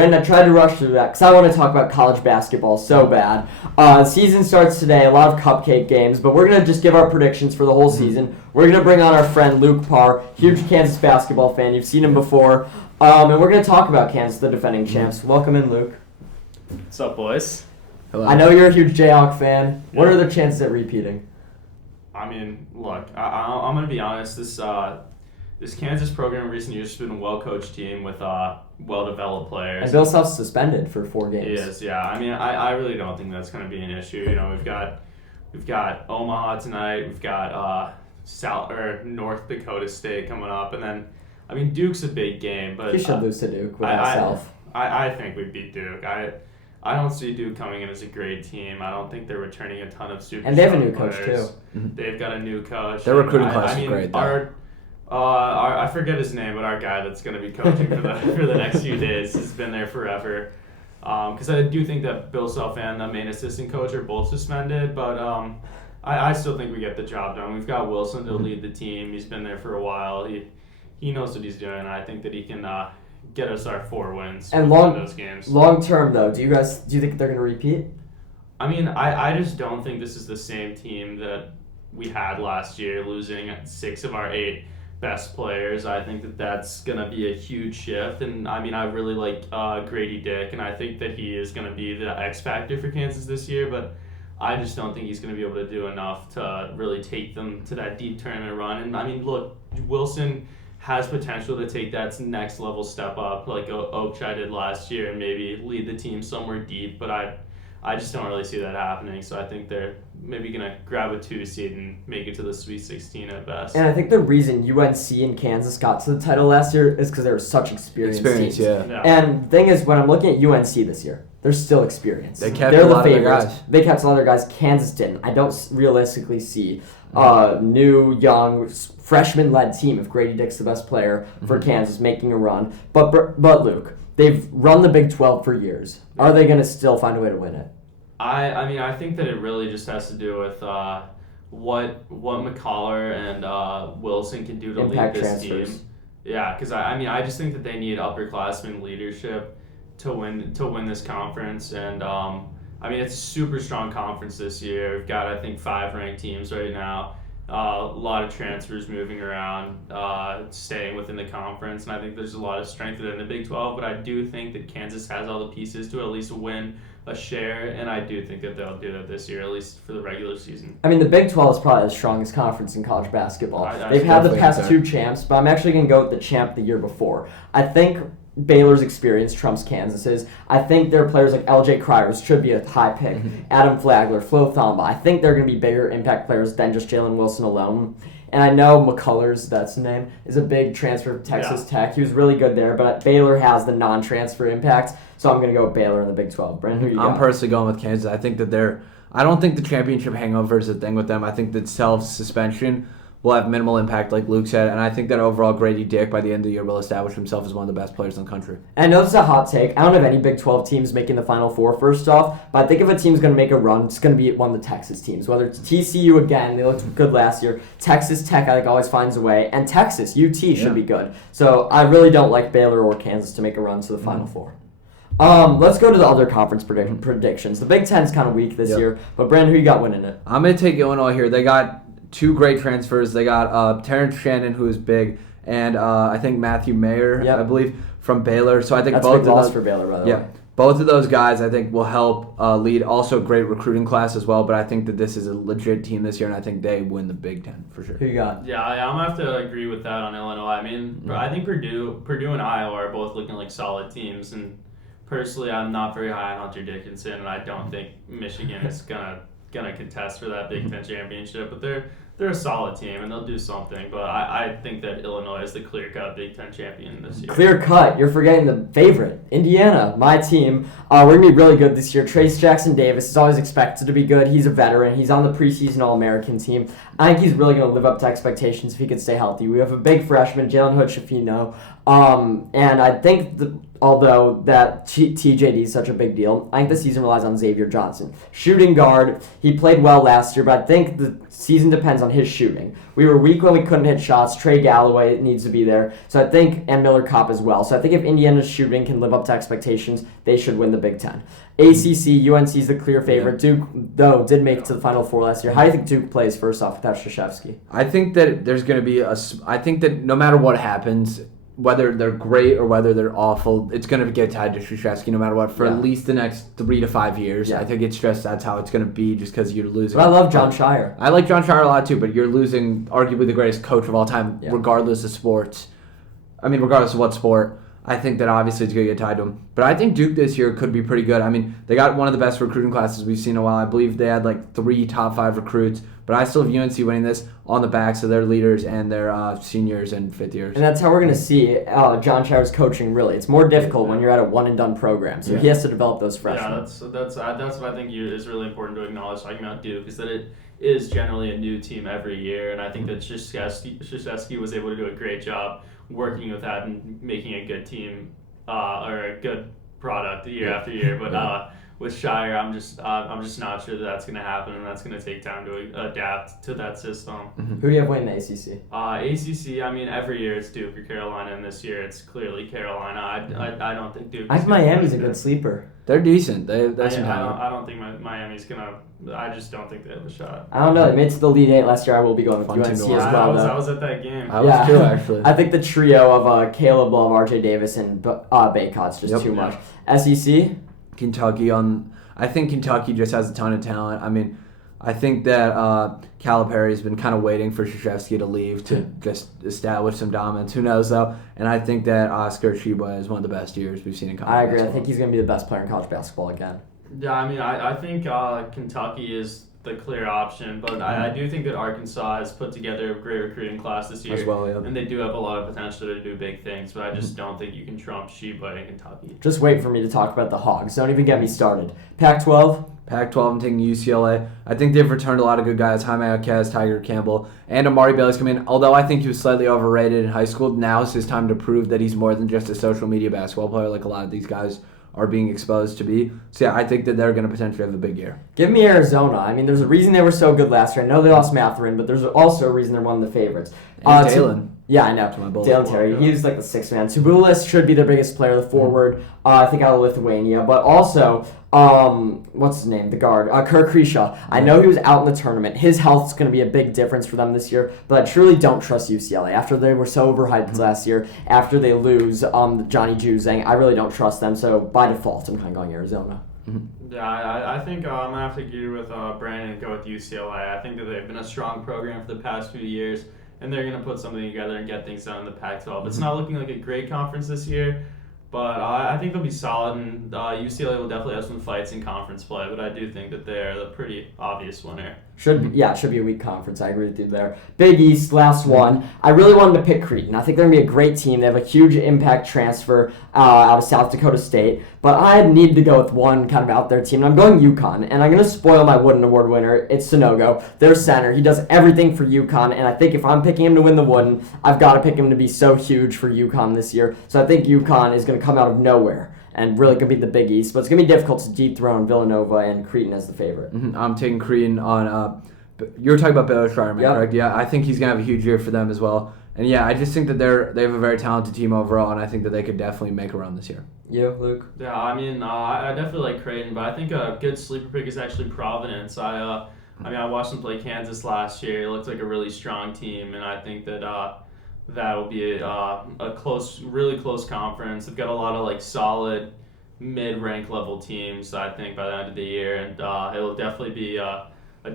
Brandon, I tried to rush through that because I want to talk about college basketball so bad. Season starts today, a lot of cupcake games, but we're going to just give our predictions for the whole season. We're going to bring on our friend Luke Parr, huge Kansas basketball fan. You've seen him before. And we're going to talk about Kansas, the defending champs. Welcome in, Luke. What's up, boys? Hello. I know you're a huge Jayhawk fan. What are the chances at repeating? I mean, look, I'm going to be honest. This Kansas program in recent years has been a well-coached team with well-developed players. And Bill Self's suspended for 4 games. He is, yeah. I mean, I really don't think that's going to be an issue. You know, we've got Omaha tonight. We've got North Dakota State coming up, and then I mean Duke's a big game, but he should lose to Duke without Self. I think we beat Duke. I don't see Duke coming in as a great team. I don't think they're returning a ton of super. And they have a new coach too. Mm-hmm. They've got a new coach. Their recruiting class is great. I forget his name, but our guy that's going to be coaching for the next few days has been there forever. Because I do think that Bill Self and the main assistant coach are both suspended, but I still think we get the job done. We've got Wilson to lead the team. He's been there for a while. He knows what he's doing, and I think that he can get us our 4 wins in those games. Long term, though, do you think they're going to repeat? I mean, I just don't think this is the same team that we had last year, losing 6 of our 8 best players. I think that that's going to be a huge shift, and I mean, I really like Grady Dick, and I think that he is going to be the X factor for Kansas this year, but I just don't think he's going to be able to do enough to really take them to that deep tournament run. And I mean, look, Wilson has potential to take that next level step up like Oakshire did last year and maybe lead the team somewhere deep, but I just don't really see that happening. So I think they're maybe going to grab a 2 seed and make it to the Sweet 16 at best. And I think the reason UNC and Kansas got to the title last year is because they were such experienced teams. Yeah. And the thing is, when I'm looking at UNC this year, they're still experienced. They're the favorites. They kept some other guys. Kansas didn't. I don't realistically see new, young, freshman-led team, if Grady Dick's the best player for Kansas, making a run. But Luke, they've run the Big 12 for years. Are they going to still find a way to win it? I mean, I think that it really just has to do with what McCullough and Wilson can do to lead this team. Yeah, because I just think that they need upperclassmen leadership to win this conference, and I mean, it's a super strong conference this year. We've got, I think, 5 ranked teams right now. A lot of transfers moving around, staying within the conference, and I think there's a lot of strength in the Big 12, but I do think that Kansas has all the pieces to at least win a share, and I do think that they'll do that this year, at least for the regular season. I mean, the Big 12 is probably the strongest conference in college basketball. They've had the past 2 champs, but I'm actually going to go with the champ the year before. I think Baylor's experience trumps Kansas's. I think their players like L.J. Cryers should be a high pick. Adam Flagler, Flo Thamba. I think they're going to be bigger impact players than just Jalen Wilson alone. And I know McCullers, that's his name, is a big transfer from Texas Tech. He was really good there, but Baylor has the non-transfer impact, so I'm going to go with Baylor in the Big 12. Brandon, who you got? I'm personally going with Kansas. I think that I don't think the championship hangover is a thing with them. I think that self-suspension will have minimal impact, like Luke said, and I think that overall Grady Dick, by the end of the year, will establish himself as one of the best players in the country. And I know this is a hot take. I don't have any Big 12 teams making the Final Four, first off, but I think if a team's going to make a run, it's going to be one of the Texas teams. Whether it's TCU again, they looked good last year. Texas Tech, I think, always finds a way. And Texas, UT, should be good. So I really don't like Baylor or Kansas to make a run to the Final Four. Let's go to the other conference predictions. The Big Ten's kind of weak this year, but Brandon, who you got winning it? I'm going to take Illinois here. They got 2 great transfers. They got Terrence Shannon, who is big, and I think Matthew Mayer, I believe, from Baylor. So I think that's both a big of loss those for Baylor, by the way. Both of those guys I think will help lead. Also, great recruiting class as well. But I think that this is a legit team this year, and I think they win the Big Ten for sure. Who you got? Yeah, I'm gonna have to agree with that on Illinois. I mean, I think Purdue and Iowa are both looking like solid teams, and personally, I'm not very high on Hunter Dickinson, and I don't think Michigan is gonna contest for that Big Ten championship. But they're a solid team, and they'll do something. But I think that Illinois is the clear-cut Big Ten champion this year. Clear-cut? You're forgetting the favorite, Indiana, my team. We're going to be really good this year. Trace Jackson-Davis is always expected to be good. He's a veteran. He's on the preseason All-American team. I think he's really going to live up to expectations if he can stay healthy. We have a big freshman, Jalen Hood-Schifino. And I think although that TJD is such a big deal, I think the season relies on Xavier Johnson. Shooting guard, he played well last year, but I think the season depends on his shooting. We were weak when we couldn't hit shots. Trey Galloway needs to be there. So I think, and Miller Kopp as well. So I think if Indiana's shooting can live up to expectations, they should win the Big Ten. ACC, UNC is the clear favorite. Duke, though, did make it to the Final Four last year. How do you think Duke plays first off without Krzyzewski? I think that there's going to be I think that no matter what happens, whether they're great or whether they're awful, it's going to get tied to Krzyzewski no matter what for at least the next 3 to 5 years. Yeah. I think it's just that's how it's going to be just because you're losing. But I love John Shire. I like John Shire a lot too, but you're losing arguably the greatest coach of all time regardless of sports. I mean, regardless of what sport. I think that obviously it's going to get tied to him. But I think Duke this year could be pretty good. I mean, they got one of the best recruiting classes we've seen in a while. I believe they had like 3 top 5 recruits. But I still have UNC winning this on the backs of their leaders and their seniors and fifth years. And that's how we're going to see John Shire's coaching, really. It's more difficult when you're at a one-and-done program. So he has to develop those freshmen. Yeah, that's what I think is really important to acknowledge talking about Duke, is that it is generally a new team every year. And I think that Krzyzewski was able to do a great job working with that and making a good team or a good product year after year. But with Shire, I'm just not sure that's going to happen, and that's going to take time to adapt to that system. Mm-hmm. Who do you have winning the ACC? ACC, I mean, every year it's Duke or Carolina, and this year it's clearly Carolina. I don't think Duke. I think Miami's a good sleeper. They're decent. I don't think Miami's gonna. I just don't think they have a shot. I don't know. They made it to the Elite Eight last year. I will be going with UNC as well. I was at that game. I was too, actually. I think the trio of Caleb Love, RJ Davis, and Baycott's just too much. SEC. Kentucky I think Kentucky just has a ton of talent. I mean, I think that Calipari's been kind of waiting for Krzyzewski to leave to just establish some dominance. Who knows, though? And I think that Oscar Tshiebwe is one of the best years we've seen in college basketball. I agree. I think he's going to be the best player in college basketball again. Yeah, I mean, I think Kentucky is the clear option, but I do think that Arkansas has put together a great recruiting class this year. As well, yeah. And they do have a lot of potential to do big things, but I just don't think you can trump Tshiebwe in Kentucky. Just wait for me to talk about the Hogs. Don't even get me started. Pac-12? Pac-12, I'm taking UCLA. I think they've returned a lot of good guys. Jaime Jaquez, Tiger Campbell, and Amari Bailey's come in. Although I think he was slightly overrated in high school, now is his time to prove that he's more than just a social media basketball player like a lot of these guys are being exposed to be. So yeah, I think that they're going to potentially have a big year. Give me Arizona. I mean, there's a reason they were so good last year. I know they lost Matherin, but there's also a reason they're one of the favorites. And Dalen. Yeah, I know. Dalen Terry. He's like the sixth man. Tubulis should be their biggest player, the forward. I think out of Lithuania. But also, what's his name? The guard. Kirk Kreshaw. I know he was out in the tournament. His health's going to be a big difference for them this year. But I truly don't trust UCLA. After they were so overhyped last year, after they lose Johnny Juzang, I really don't trust them. So by default, I'm kind of going Arizona. Yeah, I think I'm going to have to agree with Brandon and go with UCLA. I think that they've been a strong program for the past few years, and they're going to put something together and get things done in the Pac-12. It's not looking like a great conference this year, but I think they'll be solid, and UCLA will definitely have some fights in conference play, but I do think that they're the pretty obvious winner. Should be a weak conference. I agree with you there. Big East, last one. I really wanted to pick Creighton. I think they're going to be a great team. They have a huge impact transfer out of South Dakota State. But I need to go with one kind of out there team. And I'm going UConn. And I'm going to spoil my Wooden Award winner. It's Sonogo, their center. He does everything for UConn. And I think if I'm picking him to win the Wooden, I've got to pick him to be so huge for UConn this year. So I think UConn is going to come out of nowhere and really going to be the Big East. But it's going to be difficult to dethrone Villanova and Creighton as the favorite. I'm taking Creighton on... you were talking about Baylor Schreierman, correct? Yeah, I think he's going to have a huge year for them as well. And yeah, I just think that they have a very talented team overall, and I think that they could definitely make a run this year. You, Luke? Yeah, I mean, I definitely like Creighton, but I think a good sleeper pick is actually Providence. I watched them play Kansas last year. It looked like a really strong team, and I think that that will be a really close conference. They've got a lot of solid mid-rank level teams, I think, by the end of the year, and it will definitely be a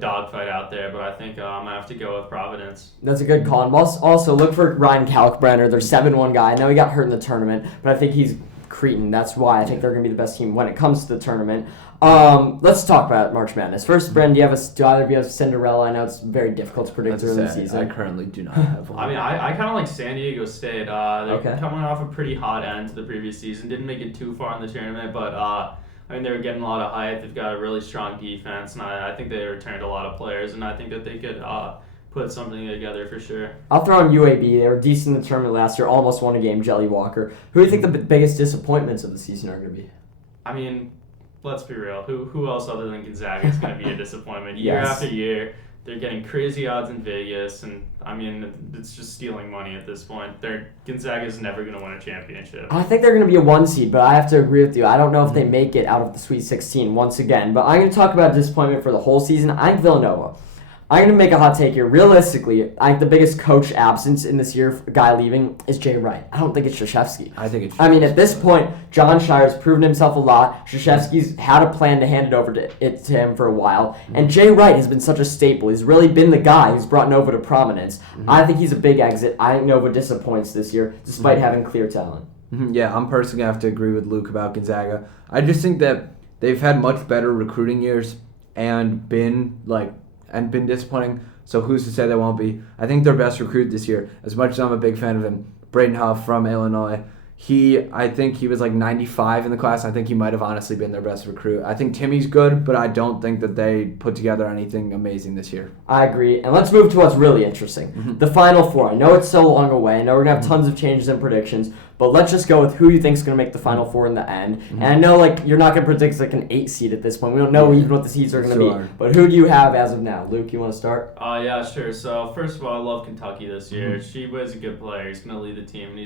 dogfight out there, but I think I'm going to have to go with Providence. That's a good call. And also, look for Ryan Kalkbrenner, their 7-1 guy. I know he got hurt in the tournament, but I think he's Creighton. That's why I think they're going to be the best team when it comes to the tournament. Let's talk about March Madness. First, Bren, do either of you have Cinderella? I know it's very difficult to predict early in the season. I currently do not have one. I mean, I kind of like San Diego State. They're coming off a pretty hot end to the previous season. Didn't make it too far in the tournament, but... I mean, they were getting a lot of hype. They've got a really strong defense, and I think they returned a lot of players, and I think that they could put something together for sure. I'll throw in UAB. They were decent in the tournament last year, almost won a game, Jelly Walker. Who do you think the biggest disappointments of the season are going to be? I mean, let's be real. Who else other than Gonzaga is going to be a disappointment? Year Yes. after year, they're getting crazy odds in Vegas, and I mean, it's just stealing money at this point. Gonzaga is never going to win a championship. I think they're going to be a 1 seed, but I have to agree with you. I don't know if they make it out of the Sweet 16 once again. But I'm going to talk about disappointment for the whole season. I think Villanova. I'm going to make a hot take here. Realistically, I think the biggest coach absence in this year, guy leaving, is Jay Wright. I don't think it's Krzyzewski. I think it's. I mean, at this point, John Shire's proven himself a lot. Krzyzewski's had a plan to hand it over to him for a while. And Jay Wright has been such a staple. He's really been the guy who's brought Nova to prominence. I think he's a big exit. I think Nova disappoints this year, despite having clear talent. Yeah, I'm personally going to have to agree with Luke about Gonzaga. I just think that they've had much better recruiting years and been disappointing. So who's to say they won't be? I think their best recruit this year, as much as I'm a big fan of him, Braden Huff from Illinois. I think he was like 95 in the class. I think he might have honestly been their best recruit. I think Timmy's good, but I don't think that they put together anything amazing this year. I agree. And let's move to what's really interesting. The Final Four. I know it's so long away. I know we're going to have tons of changes and predictions, but let's just go with who you think is going to make the Final Four in the end. And I know you're not going to predict an 8 seed at this point. We don't know even what the seeds are going to be. But who do you have as of now? Luke, you want to start? Yeah, sure. So first of all, I love Kentucky this year. Sheba is a good player. He's going to lead the team,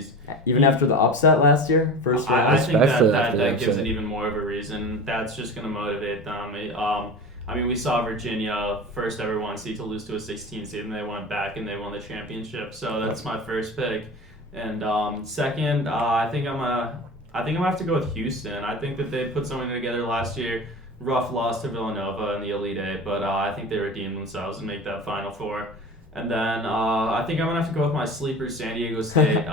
and after the upset last year, first round. I think that gives it even more of a reason. That's just going to motivate them. I mean, we saw Virginia, first ever 1 seed to lose to a 16 seed, and they went back and they won the championship. So that's my first pick. And second, I think I'm gonna have to go with Houston. I think that they put something together last year. Rough loss to Villanova in the Elite Eight, but I think they redeemed themselves and make that Final Four. And then I think I'm gonna have to go with my sleeper, San Diego State.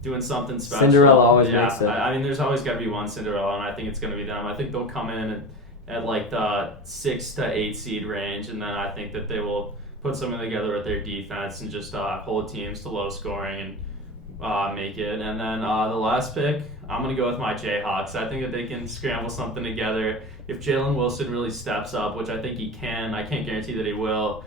Doing something special. Cinderella always makes it. I mean, there's always got to be one Cinderella, and I think it's going to be them. I think they'll come in at like the 6 to 8 seed range, and then I think that they will put something together with their defense and just hold teams to low scoring and make it. And then the last pick, I'm going to go with my Jayhawks. I think that they can scramble something together. If Jalen Wilson really steps up, which I think he can, I can't guarantee that he will,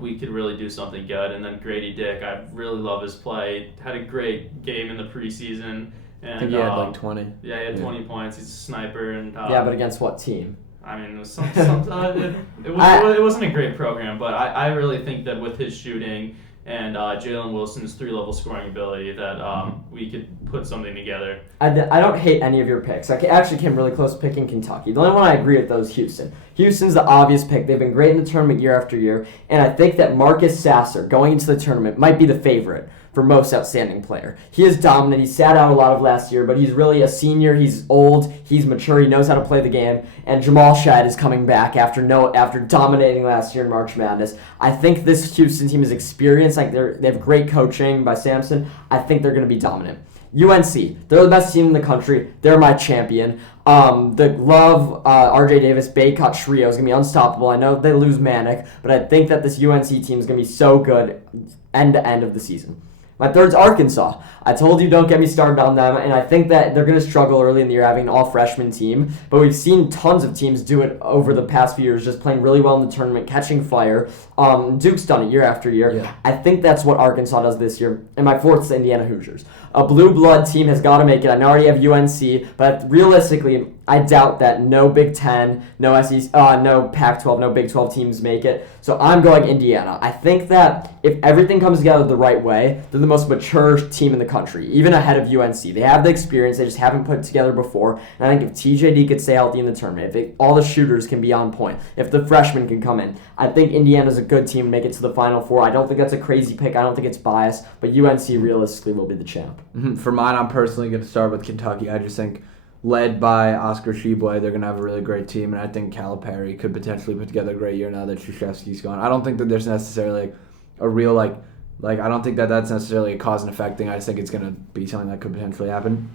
we could really do something good. And then Grady Dick, I really love his play. Had a great game in the preseason. And, I think he had 20. Yeah, he had 20 points. He's a sniper. And but against what team? I mean, it was it wasn't a great program, but I really think that with his shooting and Jalen Wilson's 3-level scoring ability that we could put something together. I don't hate any of your picks. I actually came really close picking Kentucky. The only one I agree with, though, is Houston. Houston's the obvious pick. They've been great in the tournament year after year, and I think that Marcus Sasser, going into the tournament, might be the favorite for most outstanding player. He is dominant. He sat out a lot of last year, but he's really a senior. He's old. He's mature. He knows how to play the game. And Jamal Shad is coming back after dominating last year in March Madness. I think this Houston team is experienced. They have great coaching by Sampson. I think they're going to be dominant. UNC, they're the best team in the country. They're my champion. The Love, RJ Davis, Baycott trio is going to be unstoppable. I know they lose Manic, but I think that this UNC team is going to be so good end to end of the season. My third's Arkansas. I told you don't get me started on them, and I think that they're going to struggle early in the year having an all-freshman team, but we've seen tons of teams do it over the past few years, just playing really well in the tournament, catching fire. Duke's done it year after year. Yeah. I think that's what Arkansas does this year. And my fourth is the Indiana Hoosiers. A blue blood team has got to make it. I already have UNC, but realistically, I doubt that no Big Ten, no SEC, no Pac-12, no Big 12 teams make it. So I'm going Indiana. I think that if everything comes together the right way, they're the most mature team in the country, even ahead of UNC. They have the experience. They just haven't put it together before. And I think if TJD could stay healthy in the tournament, if all the shooters can be on point, if the freshmen can come in, I think Indiana's a good team to make it to the Final Four. I don't think that's a crazy pick. I don't think it's biased, but UNC realistically will be the champ. For mine, I'm personally going to start with Kentucky. I just think led by Oscar Tshiebwe, they're going to have a really great team, and I think Calipari could potentially put together a great year now that Krzyzewski's gone. I don't think that there's necessarily a real, I don't think that that's necessarily a cause and effect thing. I just think it's going to be something that could potentially happen.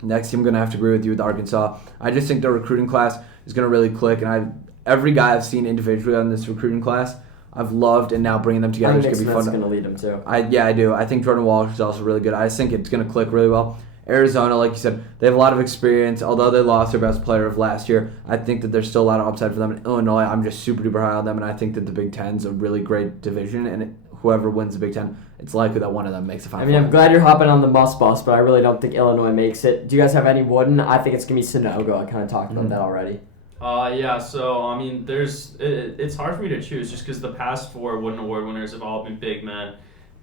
Next team, I'm going to have to agree with you with Arkansas. I just think their recruiting class is going to really click, and every guy I've seen individually on this recruiting class, I've loved, and now bringing them together is going to be fun. I think Nick Smith's going to lead them, too. I do. I think Jordan Walsh is also really good. I just think it's going to click really well. Arizona, like you said, they have a lot of experience. Although they lost their best player of last year, I think that there's still a lot of upside for them. In Illinois, I'm just super duper high on them, and I think that the Big Ten's a really great division, and whoever wins the Big Ten, it's likely that one of them makes the Final Four. I'm glad you're hopping on the Muss bus, but I really don't think Illinois makes it. Do you guys have any wooden? I think it's going to be Sunogo. I kind of talked about that already. It's hard for me to choose just because the past 4 Wooden Award winners have all been big men.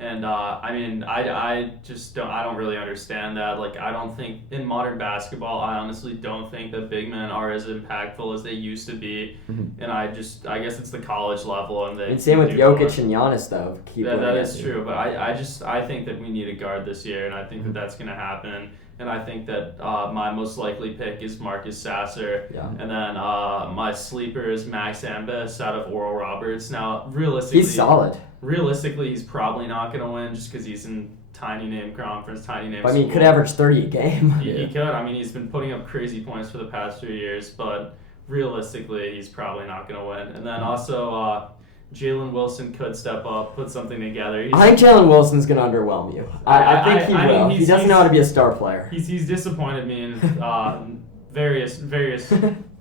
And I don't really understand that. Like, I don't think in modern basketball, I honestly don't think that big men are as impactful as they used to be. Mm-hmm. And I guess it's the college level, and same with Jokic and Giannis though. That is true, but I think that we need a guard this year, and I think that that's going to happen. And I think that my most likely pick is Marcus Sasser. Yeah. And then my sleeper is Max Ambas out of Oral Roberts. Now, realistically, he's solid. Realistically, he's probably not going to win just because he's in tiny name conference, tiny name. But, he could average 30 a game. He could. He's been putting up crazy points for the past 3 years, but realistically, he's probably not going to win. And then also, Jalen Wilson could step up, put something together. I think Jalen Wilson's going to underwhelm you. I think he will. He doesn't know how to be a star player. He's disappointed me in various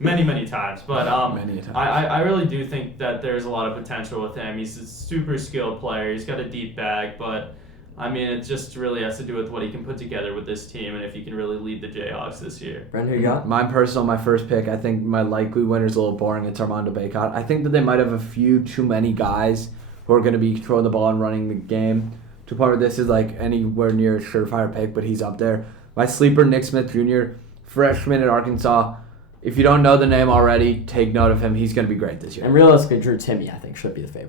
many times, but many times. I really do think that there's a lot of potential with him. He's a super skilled player. He's got a deep bag, but it just really has to do with what he can put together with this team and if he can really lead the Jayhawks this year. Brent, who you got? My first pick, I think my likely winner's a little boring. It's Armando Bacot. I think that they might have a few too many guys who are going to be throwing the ball and running the game. To part of this is like anywhere near a surefire pick, but he's up there. My sleeper, Nick Smith Jr., freshman at Arkansas. If you don't know the name already, take note of him. He's going to be great this year. And realistically, Drew Timme, I think, should be the favorite.